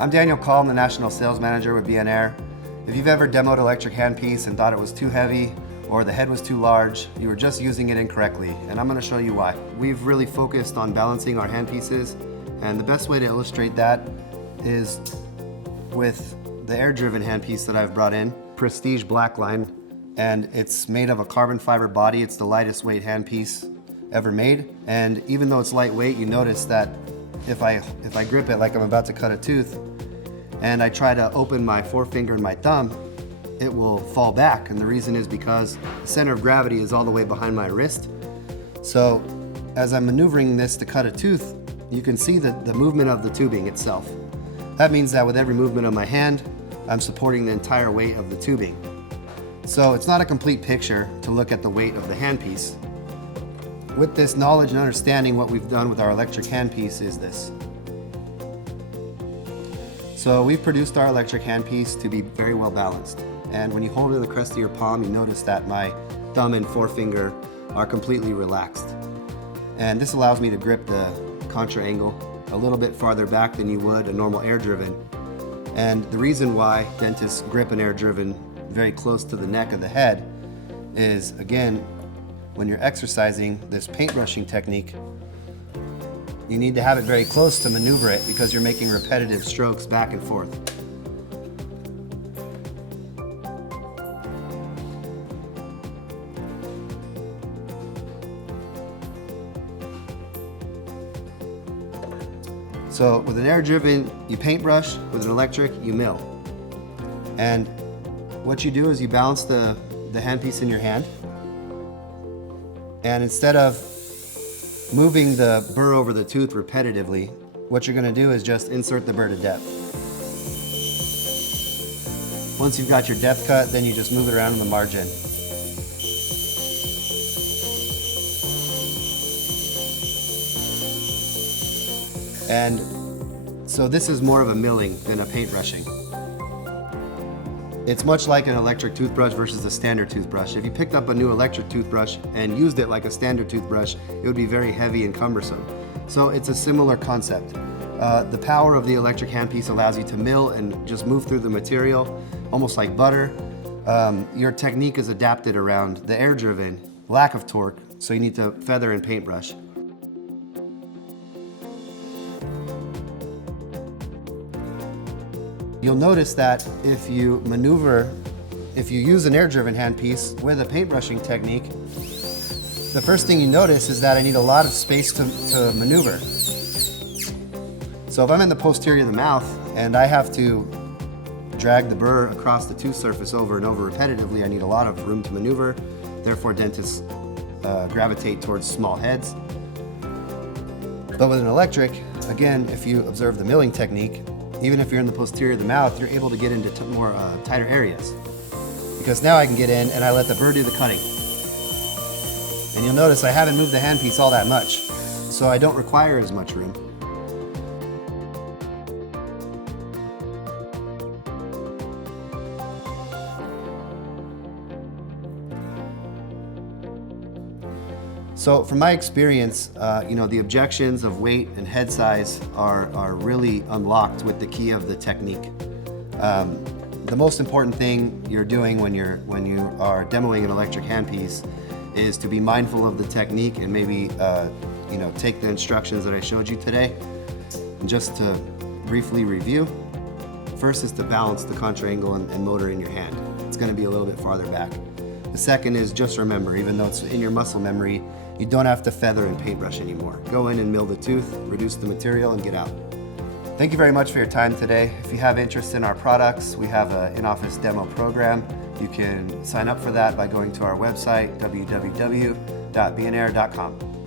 I'm Daniel Call, I'm the National Sales Manager with BienAir. If you've ever demoed electric handpiece and thought it was too heavy or the head was too large, you were just using it incorrectly, and I'm going to show you why. We've really focused on balancing our handpieces, and the best way to illustrate that is with the air-driven handpiece that I've brought in, Prestige Blackline, and it's made of a carbon fiber body. It's the lightest weight handpiece ever made, and even though it's lightweight, you notice that if I grip it like I'm about to cut a tooth and I try to open my forefinger and my thumb, it will fall back, and the reason is because the center of gravity is all the way behind my wrist. So as I'm maneuvering this to cut a tooth, you can see the movement of the tubing itself. That means that with every movement of my hand, I'm supporting the entire weight of the tubing. So it's not a complete picture to look at the weight of the handpiece. With this knowledge and understanding, what we've done with our electric handpiece is this. So we've produced our electric handpiece to be very well balanced. And when you hold it in the crest of your palm, you notice that my thumb and forefinger are completely relaxed. And this allows me to grip the contra angle a little bit farther back than you would a normal air-driven. And the reason why dentists grip an air-driven very close to the neck of the head is, again, when you're exercising this paintbrushing technique, you need to have it very close to maneuver it because you're making repetitive strokes back and forth. So with an air-driven, you paintbrush. With an electric, you mill. And what you do is you balance the handpiece in your hand, and instead of moving the burr over the tooth repetitively, what you're going to do is just insert the burr to depth. Once you've got your depth cut, then you just move it around in the margin. And so this is more of a milling than a paintbrushing. It's much like an electric toothbrush versus a standard toothbrush. If you picked up a new electric toothbrush and used it like a standard toothbrush, it would be very heavy and cumbersome. So it's a similar concept. The power of the electric handpiece allows you to mill and just move through the material, almost like butter. Your technique is adapted around the air-driven, lack of torque, so you need to feather and paintbrush. You'll notice that if you use an air-driven handpiece with a paintbrushing technique, the first thing you notice is that I need a lot of space to maneuver. So if I'm in the posterior of the mouth and I have to drag the burr across the tooth surface over and over repetitively, I need a lot of room to maneuver. Therefore, dentists gravitate towards small heads. But with an electric, again, if you observe the milling technique, even if you're in the posterior of the mouth, you're able to get into more tighter areas. Because now I can get in and I let the burr do the cutting. And you'll notice I haven't moved the handpiece all that much, so I don't require as much room. So from my experience, the objections of weight and head size are really unlocked with the key of the technique. The most important thing you're doing when you are demoing an electric handpiece is to be mindful of the technique and maybe take the instructions that I showed you today. And just to briefly review, first is to balance the contra angle and motor in your hand. It's going to be a little bit farther back. The second is just remember, even though it's in your muscle memory, you don't have to feather and paintbrush anymore. Go in and mill the tooth, reduce the material, and get out. Thank you very much for your time today. If you have interest in our products, we have an in-office demo program. You can sign up for that by going to our website, www.bienair.com.